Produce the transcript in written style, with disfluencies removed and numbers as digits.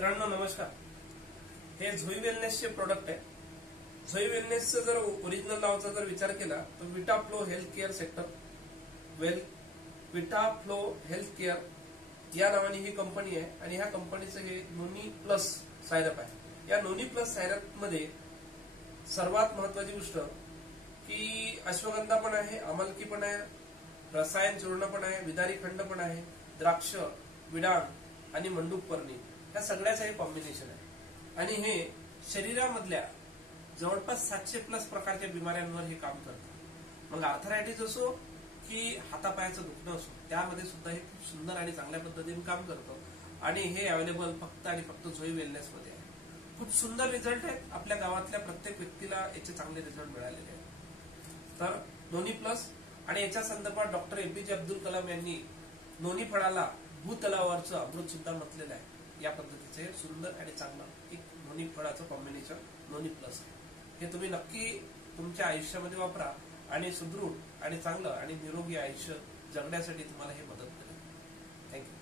मित्रांनो नमस्कार. हे झोई वेलनेसचे प्रोडक्ट आहे. झोई वेलनेसचं जर ओरिजिनल नावाचा जर विचार केला तर Vitaflo health care sector Vitaflo health care या नावाने ही कंपनी आहे आणि ह्या कंपनीचं हे नोनी प्लस सायरप आहे. या नोनी प्लस सायरप मध्ये सर्वात महत्वाची गोष्ट की अश्वगंधा पण आहे, अमलकी पण आहे, रसायन चूर्ण पण आहे, विदारी खंड पण आहे, द्राक्ष, विडाण आणि मंडूक पर्णी या सगळ्याचं हे कॉम्बिनेशन आहे. आणि हे शरीरामधल्या जवळपास 700+ प्रकारच्या बिमाऱ्यांवर हे काम करतं. मग आर्थरायटिस असो की हातापायाचं दुखणं असो त्यामध्ये सुद्धा हे खूप सुंदर आणि चांगल्या पद्धतीने काम करतं. आणि हे अवेलेबल फक्त आणि फक्त झोई वेलनेस मध्ये आहे. खूप सुंदर रिझल्ट आहेत. आपल्या गावातल्या प्रत्येक व्यक्तीला याचे चांगले रिझल्ट मिळालेले आहेत. तर नोनी प्लस आणि याच्या संदर्भात डॉक्टर APJ अब्दुल कलाम यांनी नोनी फळाला भूतलावरचं अमृत सुद्धा म्हटलेलं आहे. या पद्धतीचे सुंदर आणि चांगलं एक नोनी फळाचं कॉम्बिनेशन नोनी प्लस आहे. हे तुम्ही नक्की तुमच्या आयुष्यामध्ये वापरा आणि सुदृढ आणि चांगलं आणि निरोगी आयुष्य जगण्यासाठी तुम्हाला हे मदत करेल. थँक्यू.